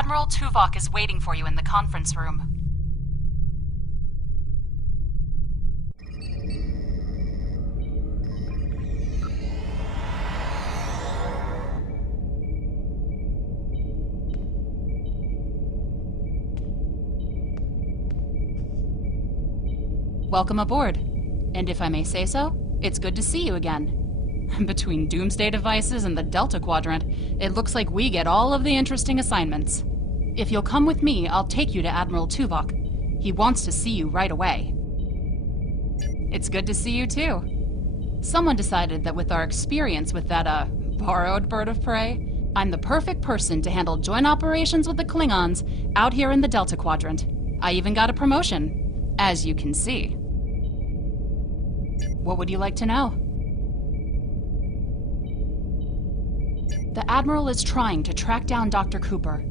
Admiral Tuvok is waiting for you in the conference room. Welcome aboard. And if I may say so, it's good to see you again. Between doomsday devices and the Delta Quadrant, it looks like we get all of the interesting assignments. If you'll come with me, I'll take you to Admiral Tuvok. He wants to see you right away. It's good to see you too. Someone decided that with our experience with that, borrowed bird of prey, I'm the perfect person to handle joint operations with the Klingons out here in the Delta Quadrant. I even got a promotion, as you can see. What would you like to know? The Admiral is trying to track down Dr. Cooper.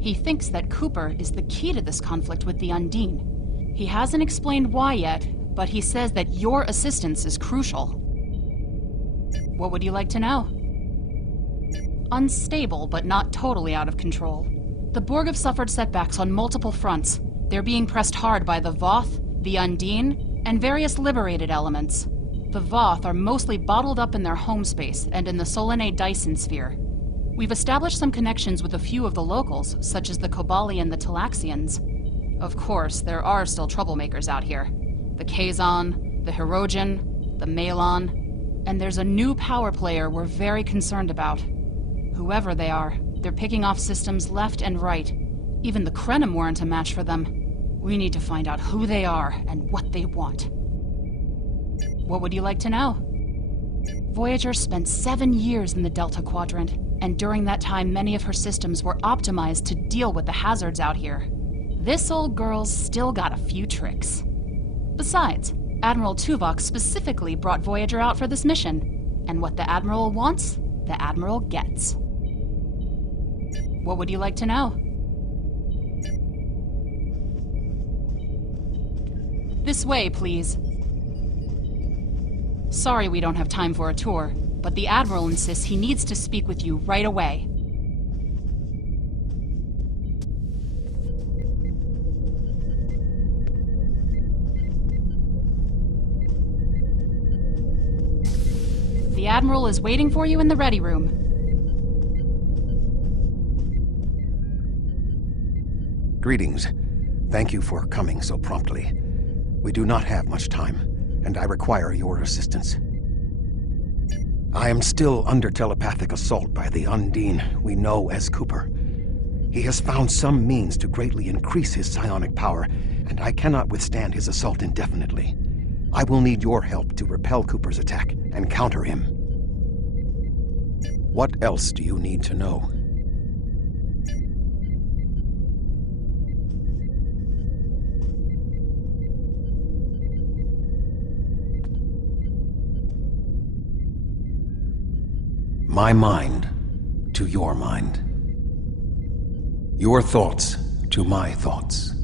He thinks that Cooper is the key to this conflict with the Undine. He hasn't explained why yet, but he says that your assistance is crucial. What would you like to know? Unstable, but not totally out of control. The Borg have suffered setbacks on multiple fronts. They're being pressed hard by the Voth, the Undine, and various liberated elements. The Voth are mostly bottled up in their home space and in the Solanae Dyson sphere. We've established some connections with a few of the locals, such as the Kobali and the Talaxians. Of course, there are still troublemakers out here. The Kazon, the Hirogen, the Malon, and there's a new power player we're very concerned about. Whoever they are, they're picking off systems left and right. Even the Krenim weren't a match for them. We need to find out who they are and what they want. What would you like to know? Voyager spent 7 years in the Delta Quadrant, and during that time many of her systems were optimized to deal with the hazards out here. This old girl's still got a few tricks. Besides, Admiral Tuvok specifically brought Voyager out for this mission, and what the Admiral wants, the Admiral gets. What would you like to know? This way, please. Sorry we don't have time for a tour, but the Admiral insists he needs to speak with you right away. The Admiral is waiting for you in the ready room. Greetings. Thank you for coming so promptly. We do not have much time, and I require your assistance. I am still under telepathic assault by the Undine we know as Cooper. He has found some means to greatly increase his psionic power, and I cannot withstand his assault indefinitely. I will need your help to repel Cooper's attack and counter him. What else do you need to know? My mind to your mind. Your thoughts to my thoughts.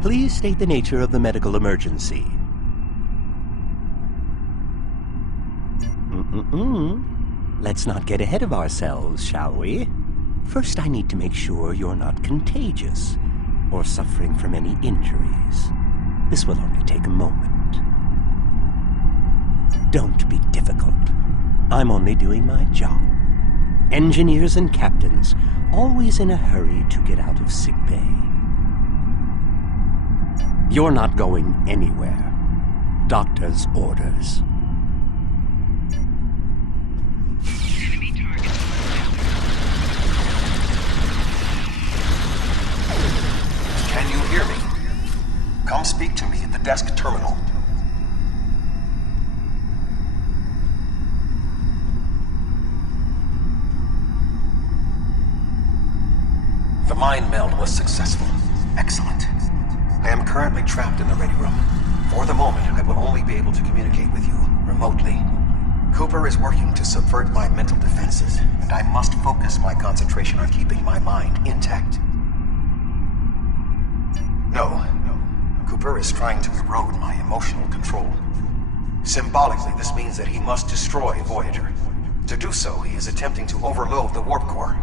Please state the nature of the medical emergency. Let's not get ahead of ourselves, shall we? First, I need to make sure you're not contagious. or suffering from any injuries. This will only take a moment. Don't be difficult. I'm only doing my job. Engineers and captains, always in a hurry to get out of sickbay. You're not going anywhere. Doctor's orders. Can you hear me? Come speak to me at the desk terminal. The mind meld was successful. Excellent. I am currently trapped in the ready room. For the moment, I will only be able to communicate with you remotely. Cooper is working to subvert my mental defenses, and I must focus my concentration on keeping my mind intact. No. Cooper is trying to erode my emotional control. Symbolically, this means that he must destroy Voyager. To do so, he is attempting to overload the warp core.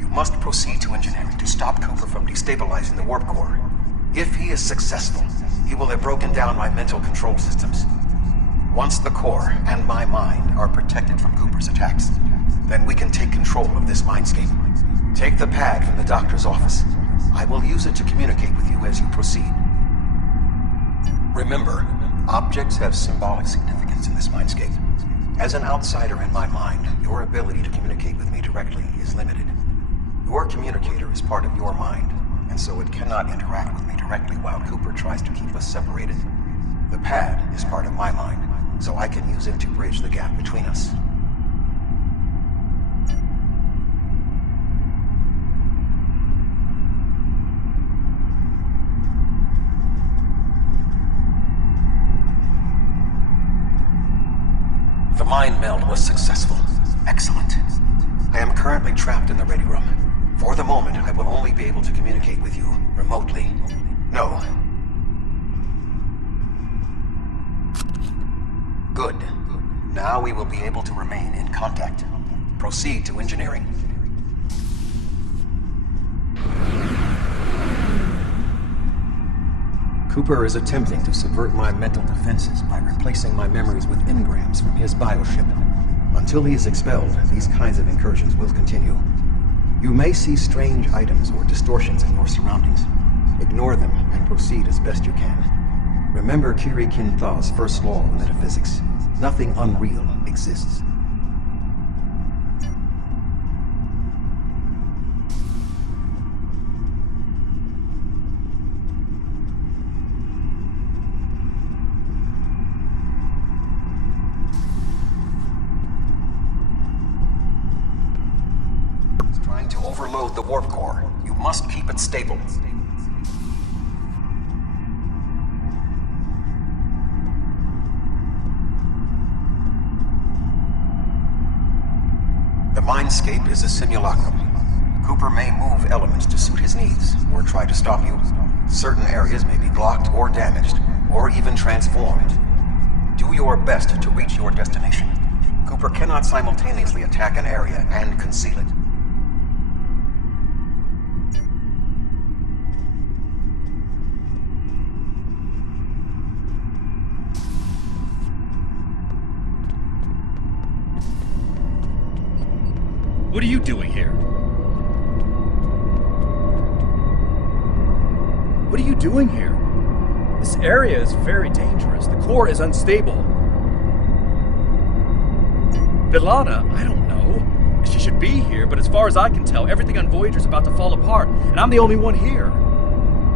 You must proceed to engineering to stop Cooper from destabilizing the warp core. If he is successful, he will have broken down my mental control systems. Once the core and my mind are protected from Cooper's attacks, then we can take control of this mindscape. Take the pad from the doctor's office. I will use it to communicate with you as you proceed. Remember, objects have symbolic significance in this mindscape. As an outsider in my mind, your ability to communicate with me directly is limited. Your communicator is part of your mind, and so it cannot interact with me directly while Cooper tries to keep us separated. The pad is part of my mind, so I can use it to bridge the gap between us. The mind meld was successful. Excellent. I am currently trapped in the ready room. For the moment, I will only be able to communicate with you remotely. No. Good. Now we will be able to remain in contact. Proceed to engineering. Cooper is attempting to subvert my mental defenses by replacing my memories with engrams from his bioship. Until he is expelled, these kinds of incursions will continue. You may see strange items or distortions in your surroundings. Ignore them and proceed as best you can. Remember Kiri Kin-Thaw's first law of metaphysics. Nothing unreal exists. It's trying to overload the warp core. You must keep it stable. The mindscape is a simulacrum. Cooper may move elements to suit his needs, or try to stop you. Certain areas may be blocked or damaged, or even transformed. Do your best to reach your destination. Cooper cannot simultaneously attack an area and conceal it. What are you doing here? What are you doing here? This area is very dangerous. The core is unstable. B'Elanna, I don't know. She should be here, but as far as I can tell, everything on Voyager is about to fall apart, and I'm the only one here.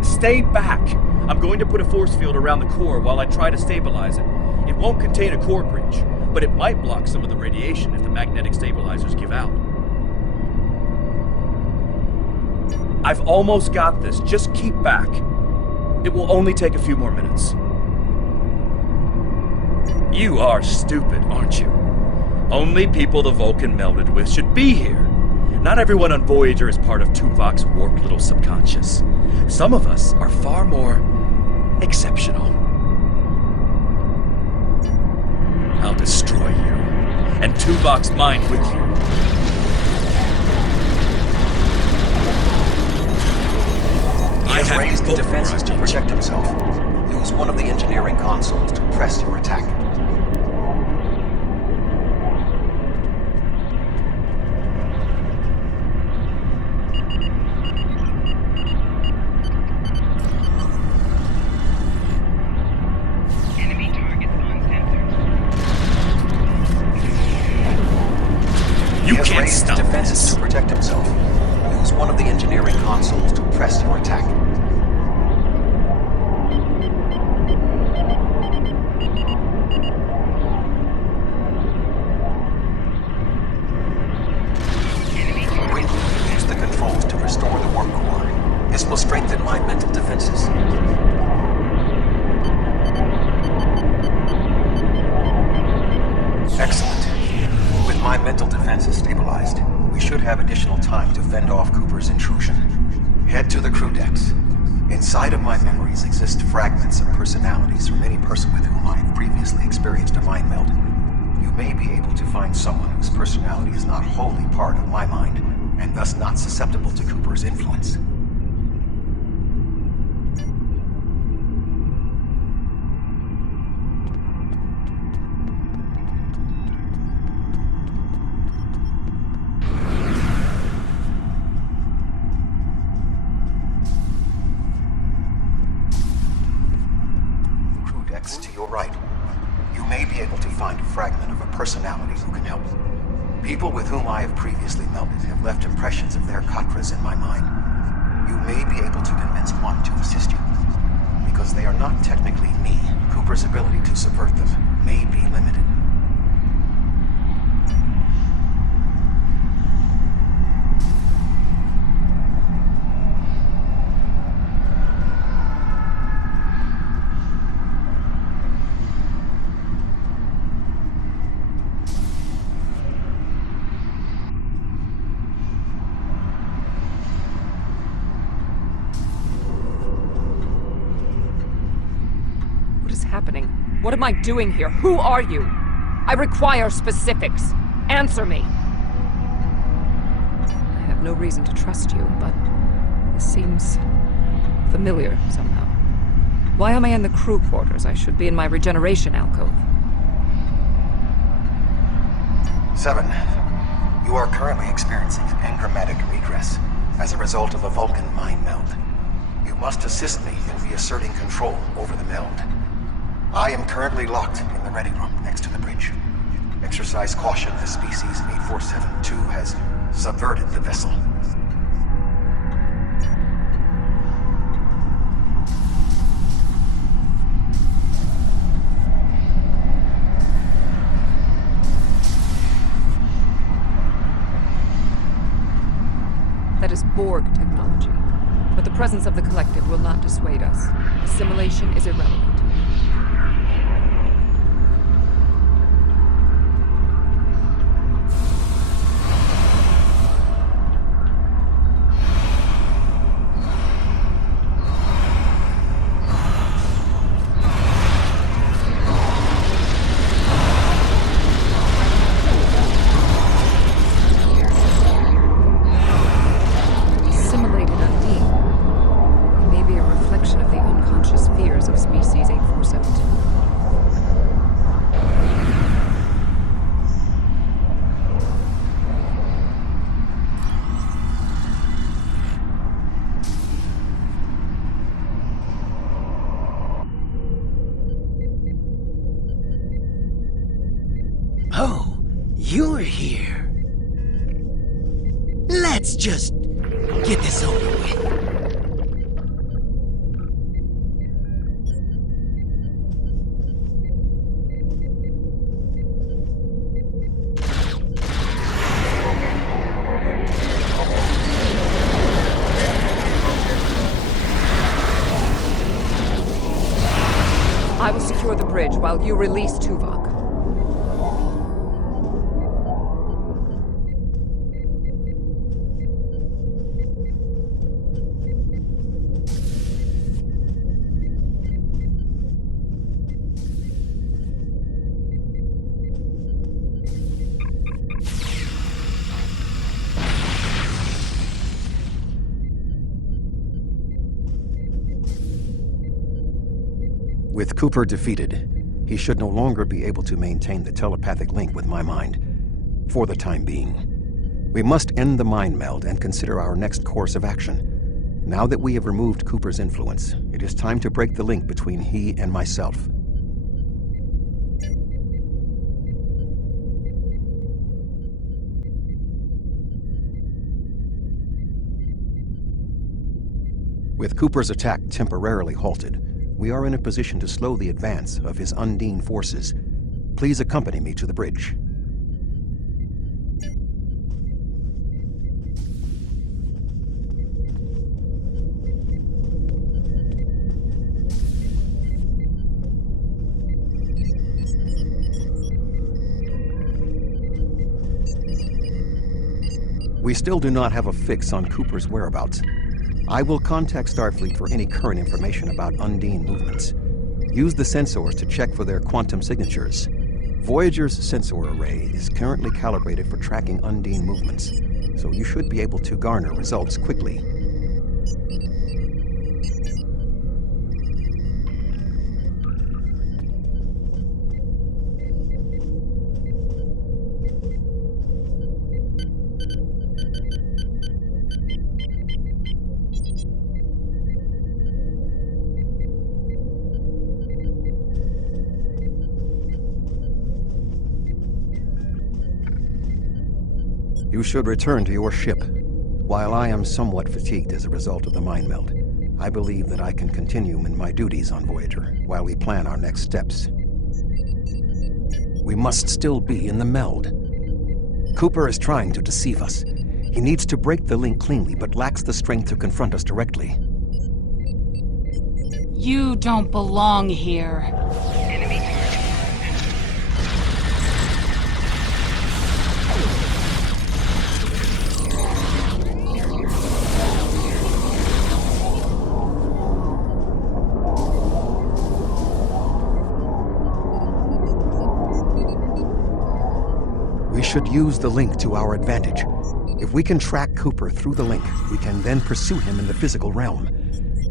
Stay back. I'm going to put a force field around the core while I try to stabilize it. It won't contain a core breach, but it might block some of the radiation if the magnetic stabilizers give out. I've almost got this. Just keep back. It will only take a few more minutes. You are stupid, aren't you? Only people the Vulcan melded with should be here. Not everyone on Voyager is part of Tuvok's warped little subconscious. Some of us are far more exceptional. I'll destroy you, and Tuvok's mind with you. I have raised the defenses to protect himself. Use one of the engineering consoles to press your attack. Defenses to protect himself. Use one of the engineering consoles to press your attack. Use the controls to restore the warp core. This will strengthen my mental defenses. Excellent. With my mental defenses stabilized, we should have additional time to fend off Cooper's intrusion. Head to the crew decks. Inside of my memories exist fragments of personalities from any person with whom I have previously experienced a mind meld. You may be able to find someone whose personality is not wholly part of my mind, and thus not susceptible to Cooper's influence. To your right, you may be able to find a fragment of a personality who can help. People with whom I have previously melded have left impressions of their Katras in my mind. You may be able to convince one to assist you. Because they are not technically me, Cooper's ability to subvert them may be limited. Happening? What am I doing here? Who are you? I require specifics. Answer me. I have no reason to trust you, but this seems familiar somehow. Why am I in the crew quarters? I should be in my regeneration alcove. 7. You are currently experiencing engrammatic regress as a result of a Vulcan mind meld. You must assist me in reasserting control over the meld. I am currently locked in the ready room next to the bridge. Exercise caution as species 8472 has subverted the vessel. That is Borg technology. But the presence of the collective will not dissuade us. Assimilation is irrelevant. You're here. Let's just get this over with. I will secure the bridge while you release Tuvok. With Cooper defeated, he should no longer be able to maintain the telepathic link with my mind, for the time being. We must end the mind meld and consider our next course of action. Now that we have removed Cooper's influence, it is time to break the link between he and myself. With Cooper's attack temporarily halted, we are in a position to slow the advance of his Undine forces. Please accompany me to the bridge. We still do not have a fix on Cooper's whereabouts. I will contact Starfleet for any current information about Undine movements. Use the sensors to check for their quantum signatures. Voyager's sensor array is currently calibrated for tracking Undine movements, so you should be able to garner results quickly. You should return to your ship. While I am somewhat fatigued as a result of the mind meld, I believe that I can continue in my duties on Voyager while we plan our next steps. We must still be in the meld. Cooper is trying to deceive us. He needs to break the link cleanly, but lacks the strength to confront us directly. You don't belong here. We should use the link to our advantage. If we can track Cooper through the link, we can then pursue him in the physical realm.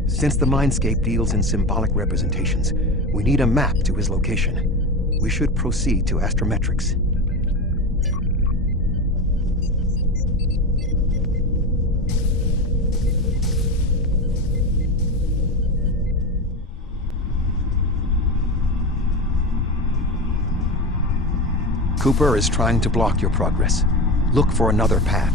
Since the mindscape deals in symbolic representations, we need a map to his location. We should proceed to astrometrics. Cooper is trying to block your progress. Look for another path.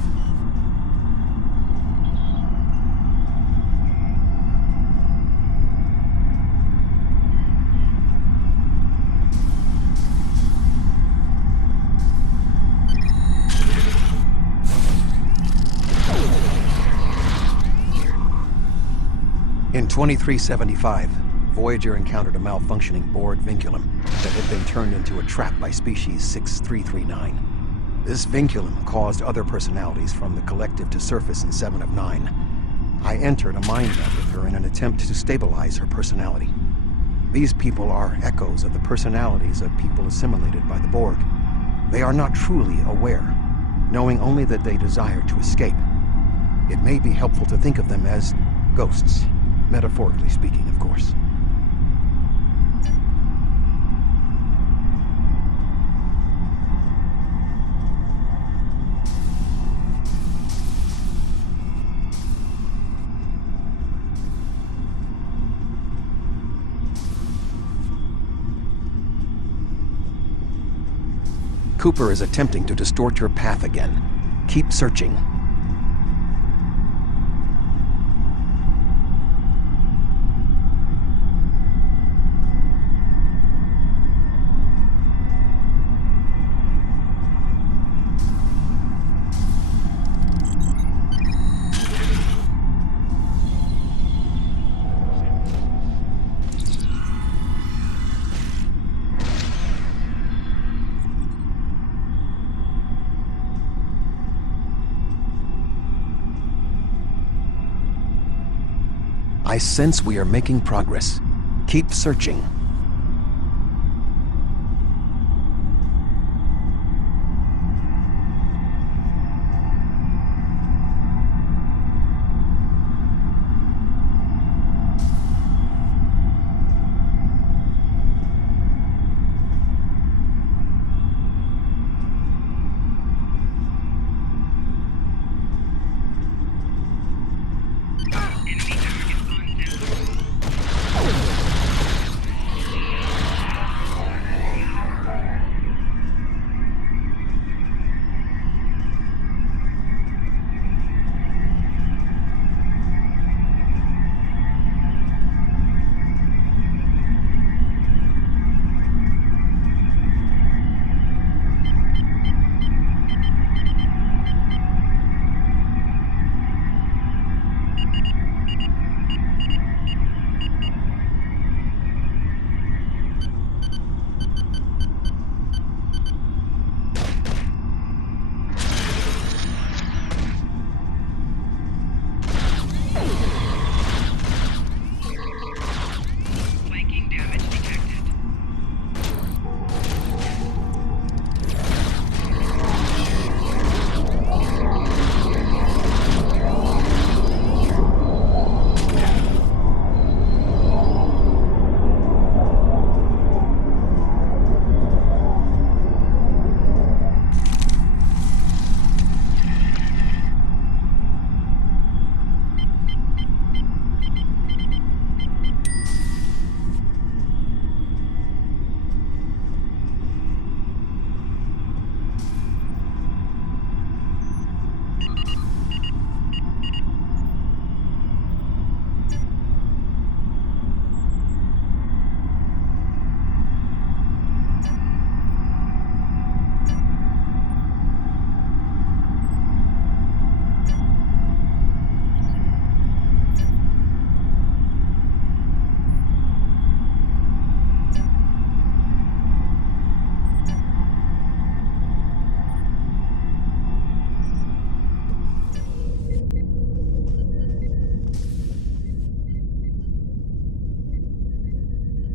In 2375, Voyager encountered a malfunctioning board vinculum that had been turned into a trap by species 6339. This vinculum caused other personalities from the collective to surface in 7 of 9. I entered a mind meld with her in an attempt to stabilize her personality. These people are echoes of the personalities of people assimilated by the Borg. They are not truly aware, knowing only that they desire to escape. It may be helpful to think of them as ghosts, metaphorically speaking, of course. Cooper is attempting to distort your path again. Keep searching. I sense we are making progress. Keep searching.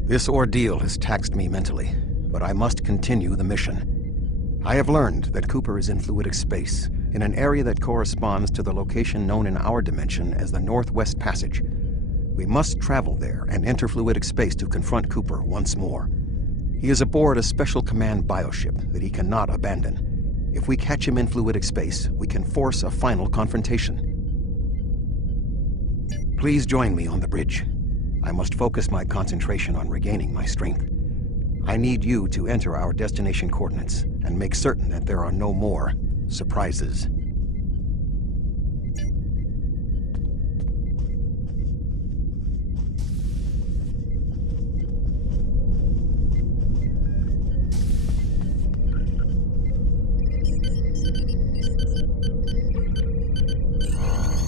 This ordeal has taxed me mentally, but I must continue the mission. I have learned that Cooper is in fluidic space, in an area that corresponds to the location known in our dimension as the Northwest Passage. We must travel there and enter fluidic space to confront Cooper once more. He is aboard a special command bioship that he cannot abandon. If we catch him in fluidic space, we can force a final confrontation. Please join me on the bridge. I must focus my concentration on regaining my strength. I need you to enter our destination coordinates and make certain that there are no more surprises.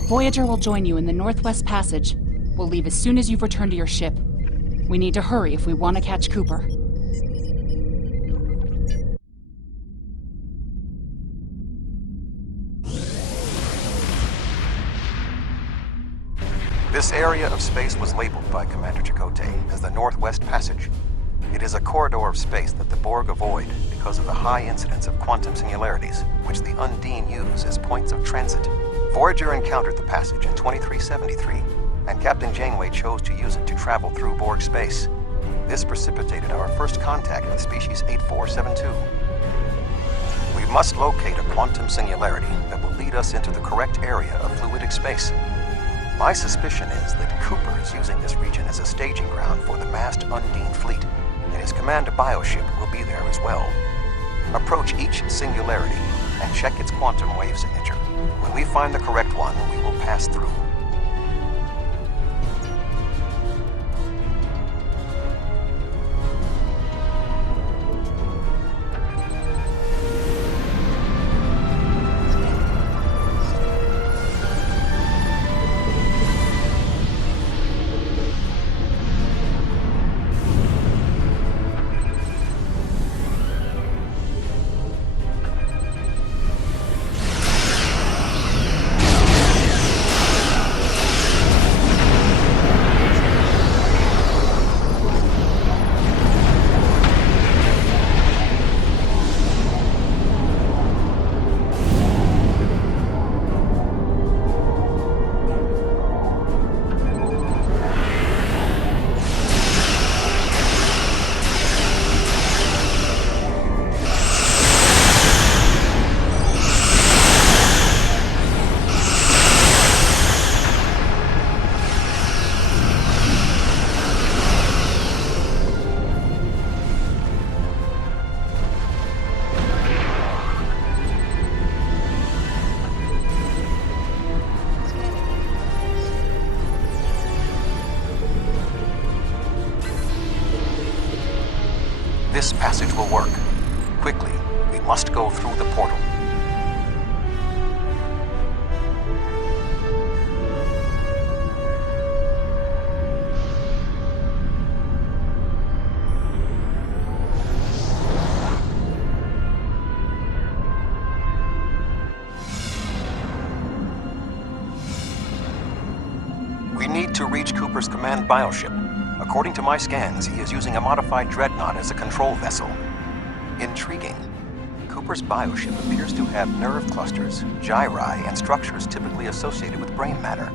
Voyager will join you in the Northwest Passage. We'll leave as soon as you've returned to your ship. We need to hurry if we want to catch Cooper. This area of space was labeled by Commander Chakotay as the Northwest Passage. It is a corridor of space that the Borg avoid because of the high incidence of quantum singularities, which the Undine use as points of transit. Voyager encountered the passage in 2373, and Captain Janeway chose to use it to travel through Borg space. This precipitated our first contact with species 8472. We must locate a quantum singularity that will lead us into the correct area of fluidic space. My suspicion is that Cooper is using this region as a staging ground for the massed Undine fleet, and his command bioship will be there as well. Approach each singularity and check its quantum wave signature. When we find the correct one, we will pass through. This passage will work. Quickly, we must go through the portal. We need to reach Cooper's command bioship. According to my scans, he is using a modified dreadnought as a control vessel. Intriguing. Cooper's bioship appears to have nerve clusters, gyri, and structures typically associated with brain matter.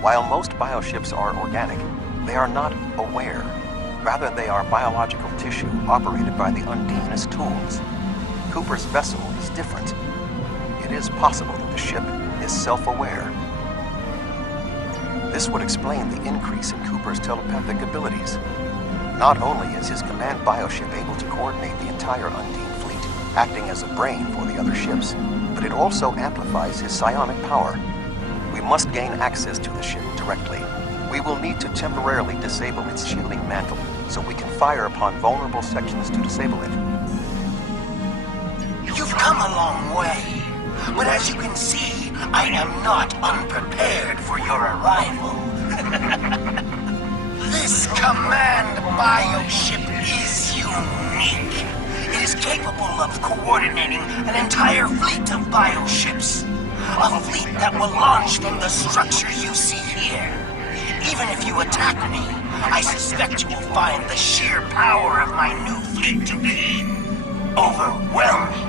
While most bioships are organic, they are not aware. Rather, they are biological tissue operated by the Undine as tools. Cooper's vessel is different. It is possible that the ship is self-aware. This would explain the increase in Cooper's telepathic abilities. Not only is his command bioship able to coordinate the entire Undine fleet, acting as a brain for the other ships, but it also amplifies his psionic power. We must gain access to the ship directly. We will need to temporarily disable its shielding mantle, so we can fire upon vulnerable sections to disable it. You've come a long way, but as you can see, I am not unprepared for your arrival. This command bioship is unique. It is capable of coordinating an entire fleet of bioships. A fleet that will launch from the structures you see here. Even if you attack me, I suspect you will find the sheer power of my new fleet to be overwhelming.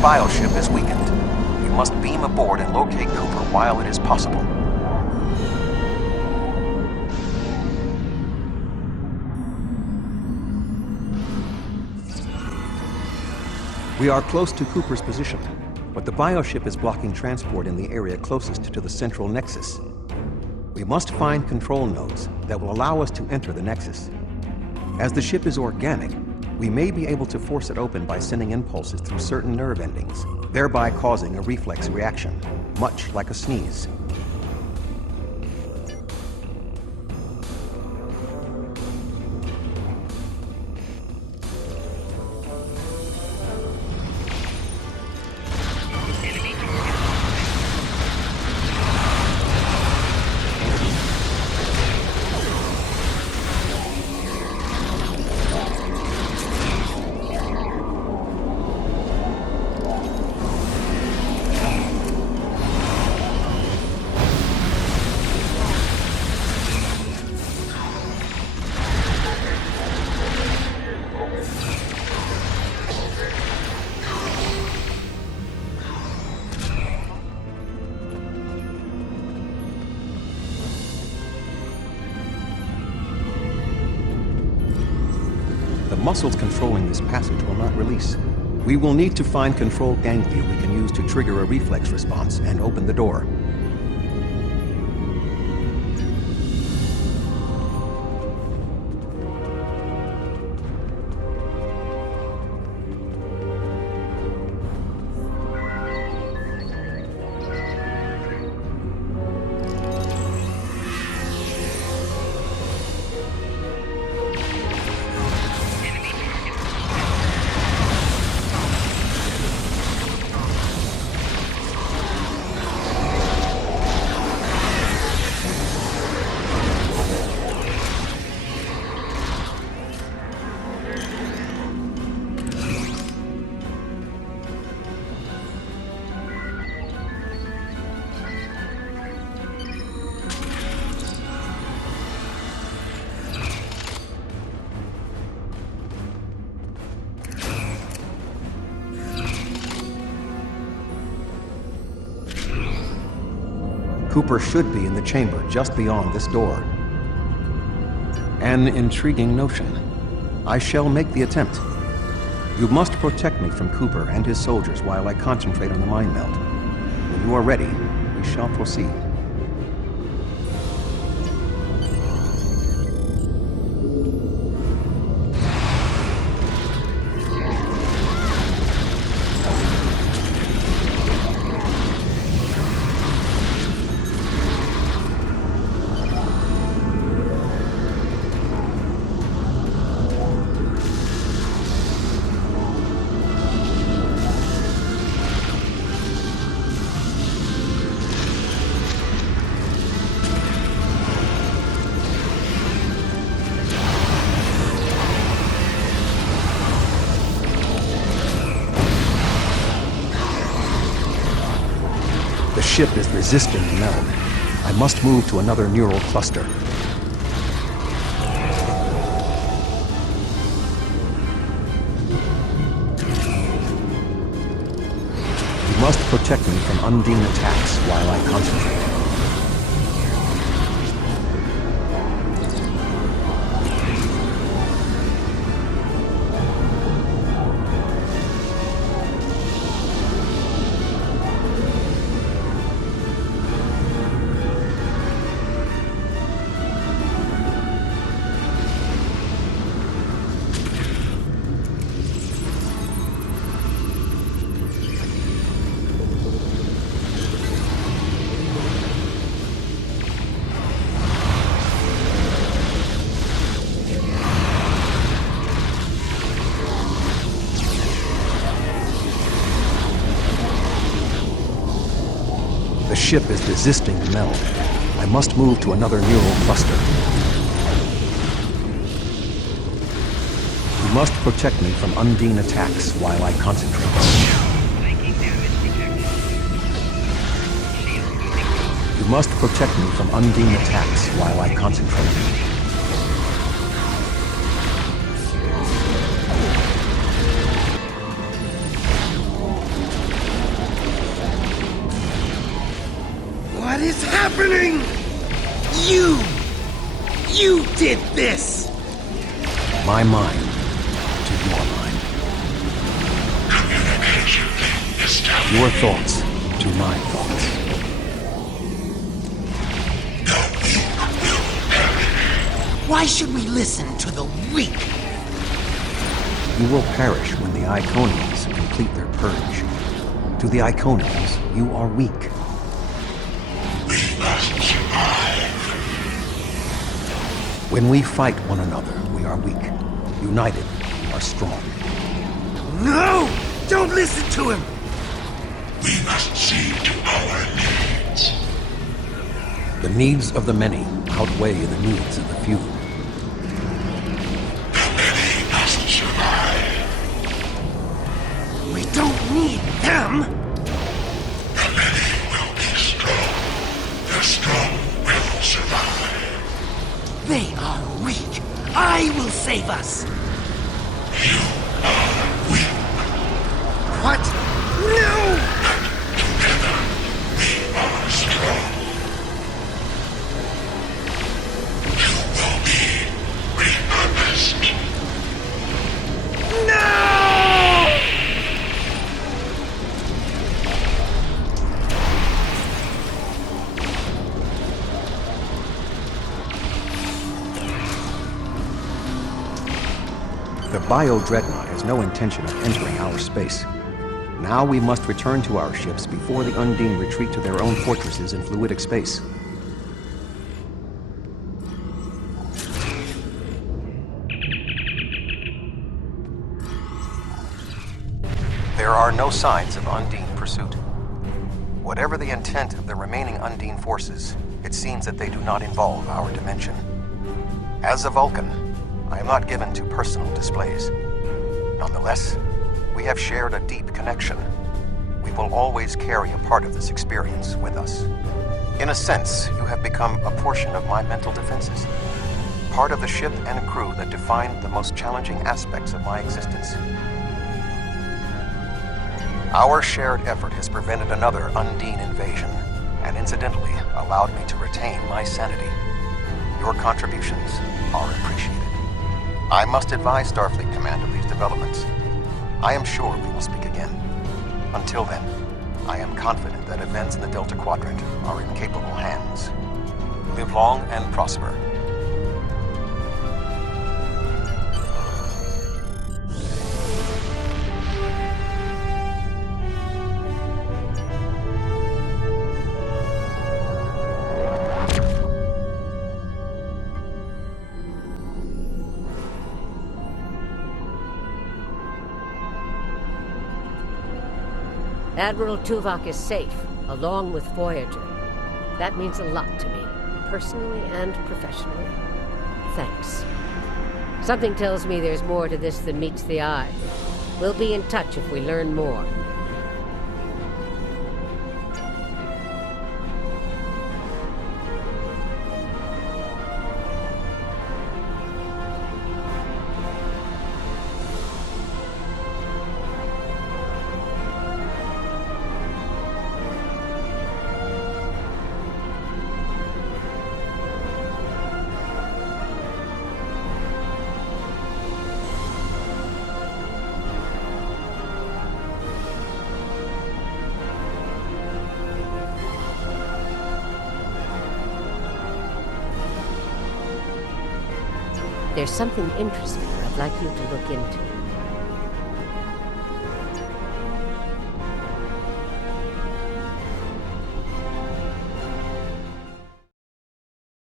Bioship is weakened. You must beam aboard and locate Cooper while it is possible. We are close to Cooper's position, but the bioship is blocking transport in the area closest to the central nexus. We must find control nodes that will allow us to enter the nexus. As the ship is organic, we may be able to force it open by sending impulses through certain nerve endings, thereby causing a reflex reaction, much like a sneeze. The muscles controlling this passage will not release. We will need to find control ganglia we can use to trigger a reflex response and open the door. Cooper should be in the chamber just beyond this door. An intriguing notion. I shall make the attempt. You must protect me from Cooper and his soldiers while I concentrate on the mind meld. When you are ready, we shall proceed. The ship is resisting the meld. I must move to another neural cluster. You must protect me from undine attacks while I concentrate. ship is desisting the meld. I must move to another neural cluster. You must protect me from Undine attacks while I concentrate. You must protect me from Undine attacks while I concentrate. What is happening? You did this! My mind to your mind. Communication established. Your thoughts to my thoughts. The weak will perish. Why should we listen to the weak? You will perish when the Iconians complete their purge. To the Iconians, you are weak. We must survive. When we fight one another, we are weak. United, we are strong. No! Don't listen to him! We must see to our needs. The needs of the many outweigh the needs of the few. The many must survive. We don't need them! The many will be strong. The strong will survive. They are weak. I will save us. You are weak. What? No! Together, we are strong. You will be repurposed. No! The Bio-Dreadnought has no intention of entering our space. Now we must return to our ships before the Undine retreat to their own fortresses in fluidic space. There are no signs of Undine pursuit. Whatever the intent of the remaining Undine forces, it seems that they do not involve our dimension. As a Vulcan, I am not given to personal displays. Nonetheless, we have shared a deep connection. We will always carry a part of this experience with us. In a sense, you have become a portion of my mental defenses. Part of the ship and crew that define the most challenging aspects of my existence. Our shared effort has prevented another Undine invasion, and incidentally allowed me to retain my sanity. Your contributions are appreciated. I must advise Starfleet Command of these developments. I am sure we will speak again. Until then, I am confident that events in the Delta Quadrant are in capable hands. Live long and prosper. Admiral Tuvok is safe, along with Voyager. That means a lot to me, personally and professionally. Thanks. Something tells me there's more to this than meets the eye. We'll be in touch if we learn more. There's something interesting I'd like you to look into.